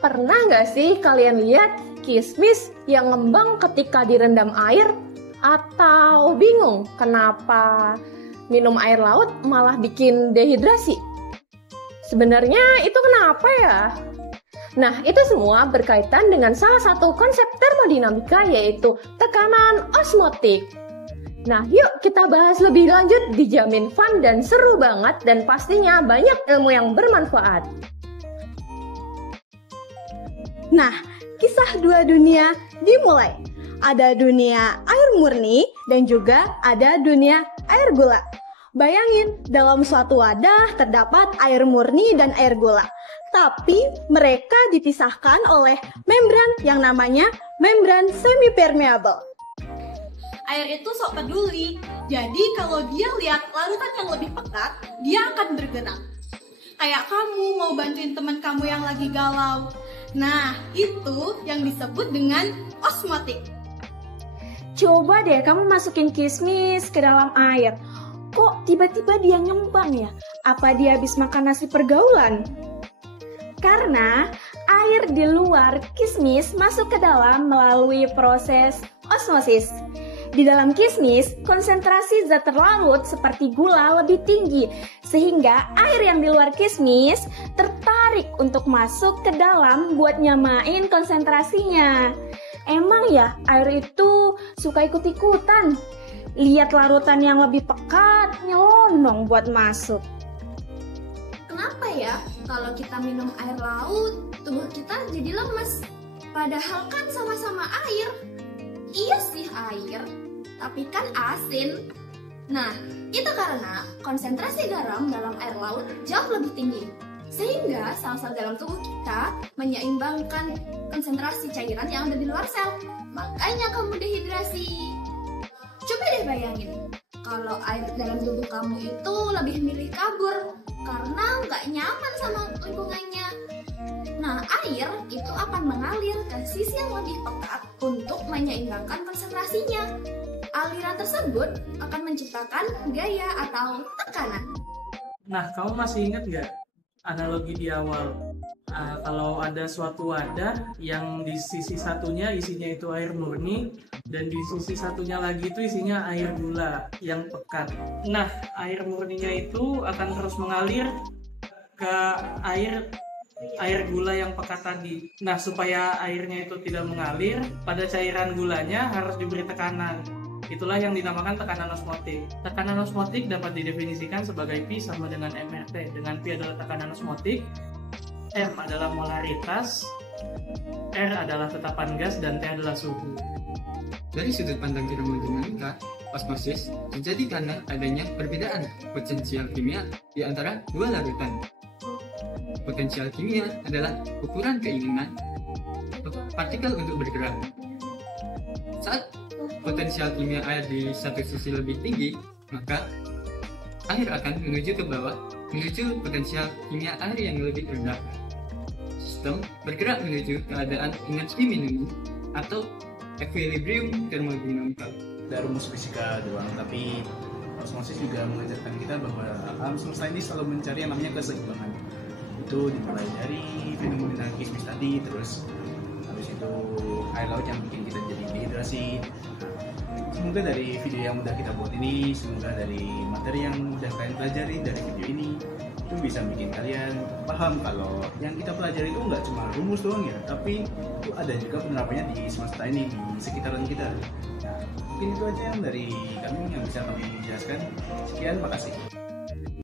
Pernah nggak sih kalian lihat kismis yang ngembang ketika direndam air? Atau bingung kenapa minum air laut malah bikin dehidrasi? Sebenarnya itu kenapa ya? Nah, itu semua berkaitan dengan salah satu konsep termodinamika, yaitu tekanan osmotik. Nah, yuk kita bahas lebih lanjut, dijamin fun dan seru banget, dan pastinya banyak ilmu yang bermanfaat. Nah, kisah dua dunia dimulai. Ada dunia air murni dan juga ada dunia air gula. Bayangin, dalam suatu wadah terdapat air murni dan air gula. Tapi mereka dipisahkan oleh membran yang namanya membran semi-permeable. Air itu sok peduli, jadi kalau dia lihat larutan yang lebih pekat, dia akan bergerak. Kayak kamu mau bantuin teman kamu yang lagi galau. Nah, itu yang disebut dengan osmotik. Coba deh kamu masukin kismis ke dalam air. Kok tiba-tiba dia ngembang ya? Apa dia habis makan nasi pergaulan? Karena air di luar kismis masuk ke dalam melalui proses osmosis. Di dalam kismis, konsentrasi zat terlarut seperti gula lebih tinggi, sehingga air yang di luar kismis tertarik untuk masuk ke dalam buat nyamain konsentrasinya. Emang ya, air itu suka ikut-ikutan. Lihat larutan yang lebih pekat, nyelonong buat masuk. Kenapa ya kalau kita minum air laut, tubuh kita jadi lemes? Padahal kan sama-sama air. Iya sih air, tapi kan asin. Nah, itu karena konsentrasi garam dalam air laut jauh lebih tinggi. Sehingga sel-sel dalam tubuh kita menyeimbangkan konsentrasi cairan yang ada di luar sel. Makanya kamu dehidrasi. Coba deh bayangin, kalau air dalam tubuh kamu itu lebih milih kabur karena nggak nyaman sama lingkungannya. Nah, air itu akan mengalir ke sisi yang lebih pekat untuk menyeimbangkan konsentrasinya. Aliran tersebut akan menciptakan gaya atau tekanan. Nah, kamu masih ingat nggak analogi di awal? Kalau ada suatu wadah yang di sisi satunya isinya itu air murni dan di sisi satunya lagi itu isinya air gula yang pekat. Nah, air murninya itu akan terus mengalir ke air gula yang pekat tadi. Nah, supaya airnya itu tidak mengalir, pada cairan gulanya harus diberi tekanan. Itulah yang dinamakan tekanan osmotik. Tekanan osmotik dapat didefinisikan sebagai P sama dengan mRT. Dengan P adalah tekanan osmotik, M adalah molaritas, R adalah tetapan gas, dan T adalah suhu. Dari sudut pandang termodinamika, osmosis terjadi karena adanya perbedaan potensial kimia di antara dua larutan. Potensial kimia adalah ukuran keinginan partikel untuk bergerak. Saat potensial kimia air di satu sisi lebih tinggi, maka air akan menuju ke bawah, menuju potensial kimia air yang lebih rendah. Sistem bergerak menuju keadaan energi minimum atau equilibrium termodinamika. Ada rumus fisika doang, tapi osmosis juga mengajarkan kita bahwa alam semesta ini selalu mencari yang namanya keseimbangan. Itu dimulai dari fenomena kismis tadi, terus habis itu air laut yang bikin kita jadi dehidrasi. Semoga dari video yang udah kita buat ini, semoga dari materi yang udah kalian pelajari dari video ini, itu bisa bikin kalian paham kalau yang kita pelajari itu nggak cuma rumus doang ya, tapi itu ada juga penerapannya di semesta ini, di sekitaran kita. Nah, mungkin itu aja yang dari kami yang bisa kami jelaskan. Sekian, makasih.